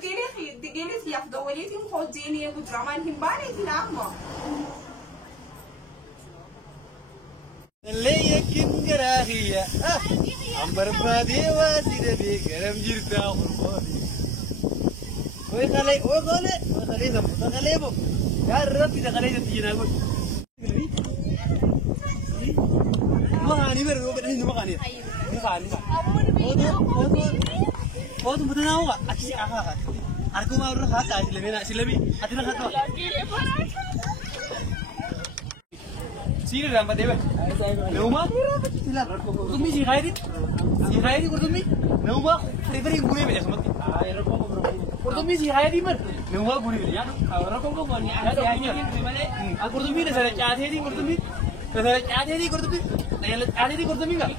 جيني سياف دوليتي مخوجيني وجرامان همباني تنامو ليكن جراحية عمر بادي واسيد بي كرم جرتا خرباني وخلي بو يا ربي تخلي تجينا قول ما غاني برو بدين ما غاني Oh tu betul tahu tak? Aci akak. Aku mau orang kata silabi. Hati nak kata. Sini dalam pada apa? Rumah? Kurtumi si Khairi kurtumi. Rumah free gune beja semut. Kurtumi si Khairi mer. Rumah gune beja. Orang kau ni ada yang aku kurtumi ni saya cahaya ni kurtumi. Saya cahaya ni kurtumi. Ada di kurtumi enggak?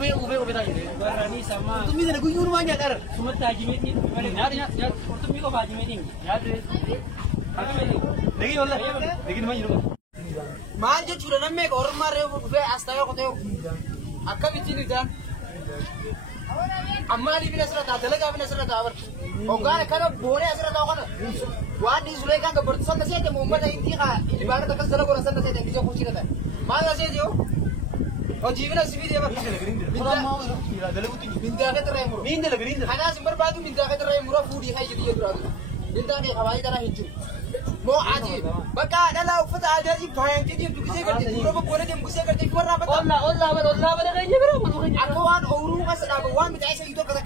Ube tadi. Berani sama. Kurtumi sana gue nyuruh banyak kan? Semut lagi meeting. Ya kurtumi kau lagi meeting. Ya deh. Lagi olah. Lagi mana nyuruh? Manja sudah nampak orang marah ube astaga kau tahu. Akka bikin itu kan? Amma di bina surat ada lagi bina surat awal. Orang kan boleh surat awal kan? Wadi sudah kan kebertusan nasi aja Muhammad ini kan. Ini baru tak kesana korasan nasi aja bisa kunci nasi. Mana nasi aja? Oh jiwa nasi dia apa? Orang mau minta ke terai murah. Minta lagi minta. Karena sumber batu minta ke terai murah foodie hai jadi itu lagi. Minta ke kawai tanah hijau. Mau aja. Baka adalah ufat ada sih bayang jadi tu bisa kerja. Murah pun boleh dia bisa kerja. Murah apa? Allah kayaknya berapa? Aku wan orang kas ada wan minta saya itu kata.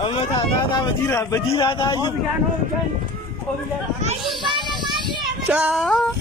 Allah tak bajira tak. Oh bigan. Ciao.